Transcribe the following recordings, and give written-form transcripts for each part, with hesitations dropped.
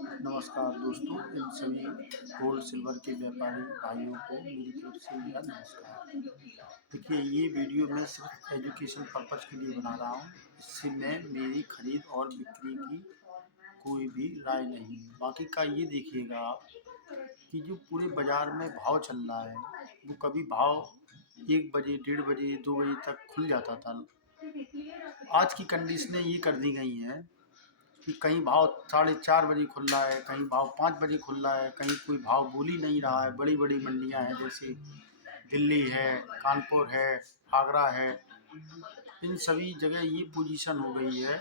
नमस्कार दोस्तों, इन सभी गोल्ड सिल्वर के व्यापारी भाइयों को मेरी तरफ से मेरा नमस्कार। देखिए, ये वीडियो मैं सिर्फ एजुकेशन पर्पज़ के लिए बना रहा हूँ। इससे मैं मेरी खरीद और बिक्री की कोई भी राय नहीं है। बाकी का ये देखिएगा आप कि जो पूरे बाज़ार में भाव चल रहा है, वो कभी भाव 1 बजे, 1:30 बजे, 2 बजे तक खुल जाता था। आज की कंडीशनें ये कर दी गई हैं कि कहीं भाव 4:30 बजे खुल रहा है, कहीं भाव 5 बजे खुल रहा है, कहीं कोई भाव बोल ही नहीं रहा है। बड़ी-बड़ी मंडियाँ हैं, जैसे दिल्ली है, कानपुर है, आगरा है, इन सभी जगह ये पोजीशन हो गई है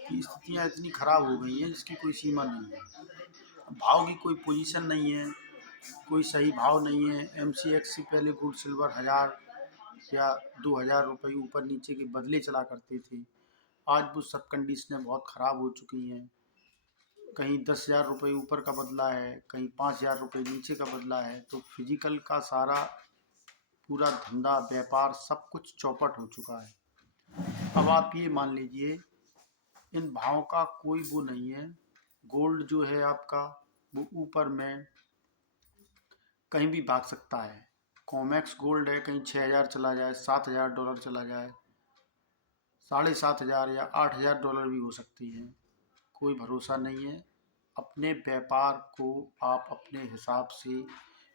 कि स्थितियाँ इतनी ख़राब हो गई हैं जिसकी कोई सीमा नहीं है। भाव की कोई पोजीशन नहीं है, कोई सही भाव नहीं है। एमसीएक्स से पहले गोल्ड सिल्वर 1000 या 2000 रुपये ऊपर नीचे के बदले चला करते थे। आज वो सब कंडीशनें बहुत ख़राब हो चुकी हैं। कहीं 10,000 रुपये ऊपर का बदला है, कहीं 5,000 रुपये नीचे का बदला है। तो फिजिकल का सारा पूरा धंधा व्यापार सब कुछ चौपट हो चुका है। अब आप ये मान लीजिए, इन भाव का कोई वो नहीं है। गोल्ड जो है आपका, वो ऊपर में कहीं भी भाग सकता है। कॉमेक्स गोल्ड है, कहीं 6,000 चला जाए, $7,000 चला जाए, 7,500 या $8,000 भी हो सकती है। कोई भरोसा नहीं है। अपने व्यापार को आप अपने हिसाब से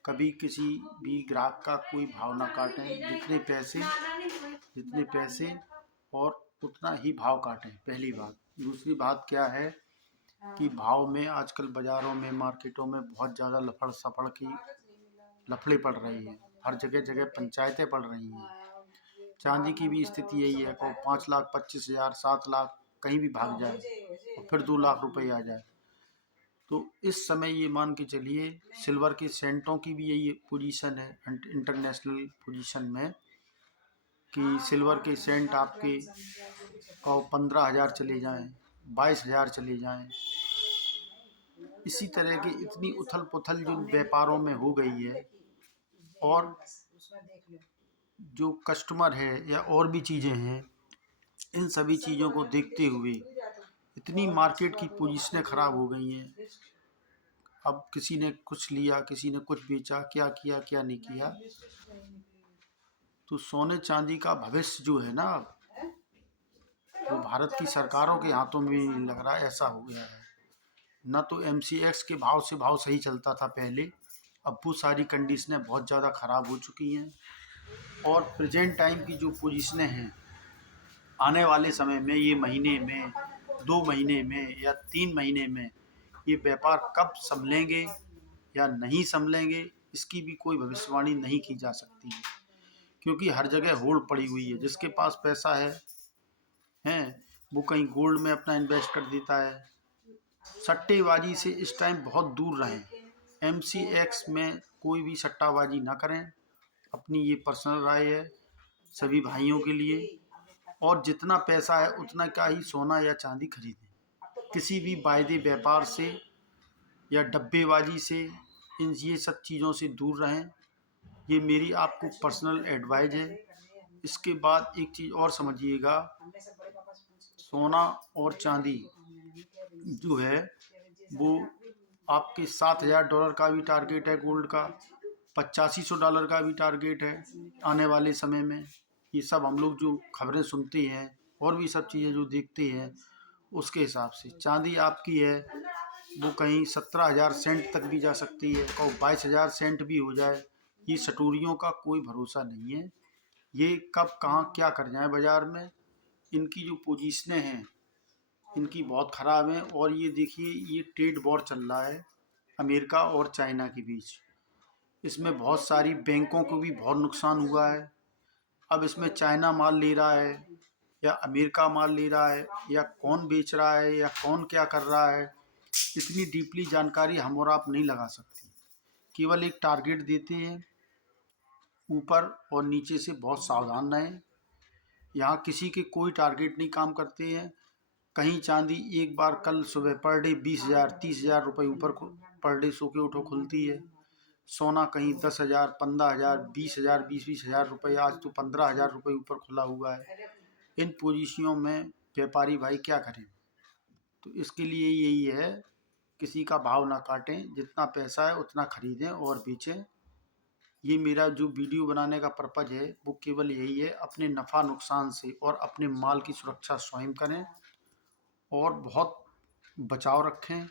कभी किसी भी ग्राहक का कोई भाव ना काटें। जितने पैसे और उतना ही भाव काटें, पहली बात। दूसरी बात क्या है कि भाव में आजकल बाज़ारों में, मार्केटों में बहुत ज़्यादा लफड़-सफड़ की लफड़े पड़ रही हैं। हर जगह-जगह पंचायतें पड़ रही हैं। चाँदी की भी स्थिति यही है, कहो 5,25,000, 7 लाख कहीं भी भाग जाए और फिर 2 लाख रुपए आ जाए। तो इस समय ये मान के चलिए, सिल्वर के सेंटों की भी यही पोजीशन है इंटरनेशनल पोजीशन में, कि सिल्वर के सेंट आपके कहो 15,000 चले जाएं, 22,000 चले जाएं। इसी तरह की इतनी उथल पुथल जो व्यापारों में हो गई है, और जो कस्टमर है या और भी चीज़ें हैं, इन सभी चीज़ों को देखते हुए इतनी मार्केट की पोजीशनें ख़राब हो गई हैं। अब किसी ने कुछ लिया, किसी ने कुछ बेचा, क्या किया क्या नहीं किया। तो सोने चांदी का भविष्य जो है ना, वो भारत की सरकारों के हाथों में नहीं लग रहा है, ऐसा हो गया है। न तो एमसीएक्स के भाव से भाव सही चलता था पहले, अब वो सारी कंडीशनें बहुत ज़्यादा ख़राब हो चुकी हैं। और प्रेजेंट टाइम की जो पोजीशनें हैं, आने वाले समय में, ये महीने में, 2 महीने में या 3 महीने में ये व्यापार कब संभलेंगे या नहीं संभलेंगे, इसकी भी कोई भविष्यवाणी नहीं की जा सकती है। क्योंकि हर जगह होड़ पड़ी हुई है। जिसके पास पैसा है वो कहीं गोल्ड में अपना इन्वेस्ट कर देता है। सट्टेबाजी से इस टाइम बहुत दूर रहें। एमसीएक्स में कोई भी सट्टाबाजी ना करें, अपनी ये पर्सनल राय है सभी भाइयों के लिए। और जितना पैसा है उतना का ही सोना या चांदी खरीदें। किसी भी वायदे व्यापार से या डब्बेबाजी से, ये सब चीज़ों से दूर रहें। ये मेरी आपको पर्सनल एडवाइस है। इसके बाद एक चीज़ और समझिएगा, सोना और चांदी जो है वो आपके $7,000 का भी टारगेट है गोल्ड का, $8,500 का भी टारगेट है आने वाले समय में। ये सब हम लोग जो खबरें सुनते हैं और भी सब चीज़ें जो देखते हैं, उसके हिसाब से चांदी आपकी है वो कहीं 17,000 सेंट तक भी जा सकती है, और 22,000 सेंट भी हो जाए। ये सटोरियों का कोई भरोसा नहीं है। ये कब कहाँ क्या कर जाए बाज़ार में। इनकी जो पोजीशनें हैं, इनकी बहुत ख़राब हैं। और ये देखिए, ये ट्रेड वॉर चल रहा है अमेरिका और चाइना के बीच। इसमें बहुत सारी बैंकों को भी बहुत नुकसान हुआ है। अब इसमें चाइना माल ले रहा है या अमेरिका माल ले रहा है, या कौन बेच रहा है या कौन क्या कर रहा है, इतनी डीपली जानकारी हम और आप नहीं लगा सकते। केवल एक टारगेट देते हैं ऊपर, और नीचे से बहुत सावधान रहें। यहाँ किसी के कोई टारगेट नहीं काम करते हैं। कहीं चांदी एक बार कल सुबह पर डे 20,000 30,000 रुपये ऊपर पर डे सो के उठो खुलती है। सोना कहीं 10,000 15,000 20,000 20,000 रुपये, आज तो 15,000 रुपये ऊपर खुला हुआ है। इन पोजीशनों में व्यापारी भाई क्या करें। तो इसके लिए यही है किसी का भाव ना काटें, जितना पैसा है उतना खरीदें और बेचें। ये मेरा जो वीडियो बनाने का पर्पज है वो केवल यही है, अपने नफ़ा नुकसान से और अपने माल की सुरक्षा स्वयं करें और बहुत बचाव रखें।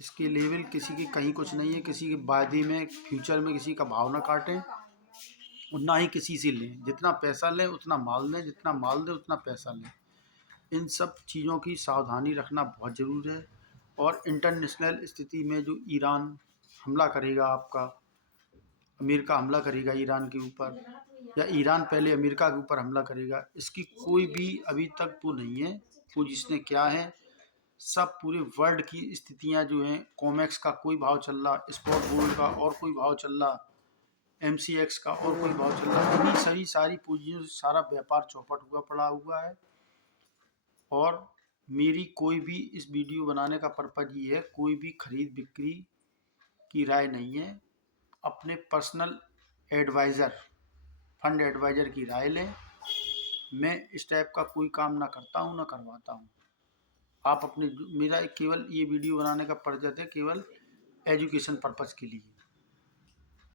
इसके लेवल किसी की कहीं कुछ नहीं है, किसी के वायदे में फ्यूचर में किसी का भाव ना काटें और ना ही किसी से लें। जितना पैसा लें उतना माल लें, जितना माल दें उतना पैसा लें। इन सब चीज़ों की सावधानी रखना बहुत ज़रूरी है। और इंटरनेशनल स्थिति में जो ईरान हमला करेगा, आपका अमेरिका हमला करेगा ईरान के ऊपर, या ईरान पहले अमेरिका के ऊपर हमला करेगा, इसकी कोई भी अभी तक वो नहीं है। वो जिसने क्या है, सब पूरे वर्ल्ड की स्थितियां जो हैं, कॉमेक्स का कोई भाव चल रहा, स्पॉट गोल्ड का और कोई भाव चल रहा, MCX का और कोई भाव चल रहा, इन्हीं सारी पूंजियों से सारा व्यापार चौपट हुआ पड़ा हुआ है। और मेरी कोई भी इस वीडियो बनाने का पर्पज ये है, कोई भी खरीद बिक्री की राय नहीं है। अपने पर्सनल एडवाइज़र, फंड एडवाइज़र की राय लें। मैं इस टाइप का कोई काम ना करता हूँ, ना करवाता हूँ। आप अपने, मेरा केवल ये वीडियो बनाने का पर्पज है केवल एजुकेशन पर्पज़ के लिए।